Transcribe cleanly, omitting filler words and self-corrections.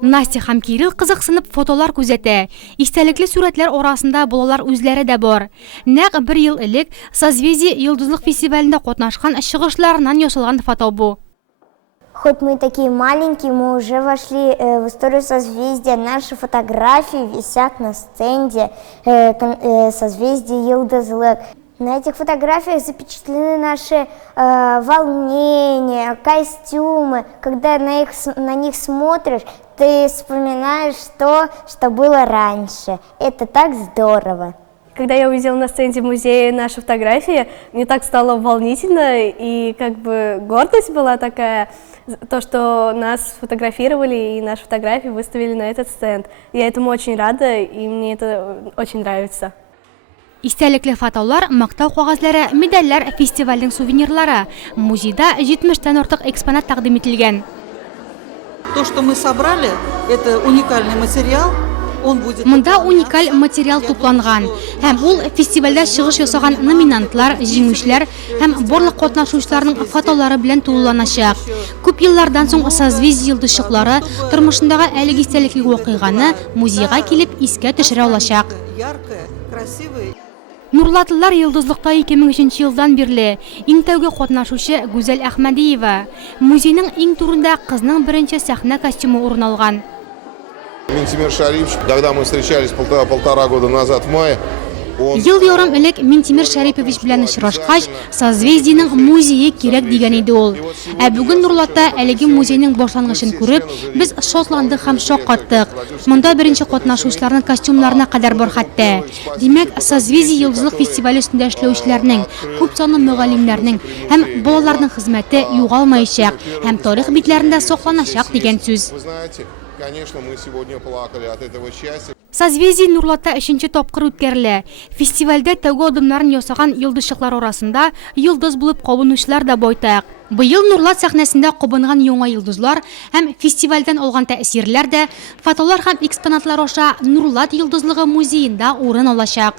Настя һәм Кирилл кызыксынып фотолар күзәтә. Истәлекле сүрәтләр арасында булалар үзләре дә бар. Нәкъ 1 ел элек Созвездие йолдызлык фестивалендә катнашкан чыгышларыннан ясалган фото бу. Хоть мы такие маленькие, мы уже вошли в историю созвездия. Наши фотографии висят на стенде созвездия Йылдызлык. На этих фотографиях запечатлены наши волнения, костюмы. Когда на них смотришь, ты вспоминаешь то, что было раньше. Это так здорово. Когда я увидела на стенде музея наши фотографии, мне так стало волнительно, и как бы гордость была такая, то, что нас сфотографировали и наши фотографии выставили на этот стенд. Я этому очень рада, и мне это очень нравится. Истәлекле фотолар, мактау кагазлары, медальләр, фестивальнең сувенирлары. Музейда 70-тән артык экспонат тәкъдим ителгән. То, что мы собрали, это уникальный материал. Монда уникаль материал тупланган. Һәм ул фестивальдә чыгыш ясаган номинантлар, җиңүчеләр һәм барлык катнашучыларның фотолары белән тулыланачак. Күп еллардан соң Созвездие йолдызчыклары тормышындагы әлеге истәлекле вакыйганы музейга килеп искә төшерә алачак. Нурлатлылар йолдызлыкта 2003 елдан бирле иң тәүге катнашучы Гүзәл Әхмәдиева. Музейның иң турында кызның беренче сәхнә костюмы урын алган. Минтимир Шарипович, когда мы встречались полтора года назад в мае, Ел ярым элек Минтимир Шарипович белән очрашкач, Созвездиенең музее кирәк дигән иде ул. Ә бүген Нурлатта әлеге музейның башлангычын күреп, без шатландык һәм шаккаттык. Монда беренче катнашучыларның костюмнарына кадәр бар хәтта. Димәк, Созвездие йолдызлык фестивале өстендә эшләүчеләрнең, күп санлы мөгаллимнәрнең һәм балаларның хезмәте югалмаячак һәм тарих битләрендә сакланачак дигән сүз. Конечно, мы сегодня плакали от этого счастья. Созвездие Нурлатта 3нче тапкыр үткәрелә. Фестивальдә тәүге адымнарын ясаган йолдызчыклар арасында йолдыз булып кабынучылар да байтак. Быел Нурлат сәхнәсендә кабынган яңа йолдызлар һәм фестивальдән алган тәэсирләр дә, фотолар һәм экспонатлар аша Нурлат йолдызлыгы музеенда урын алачак.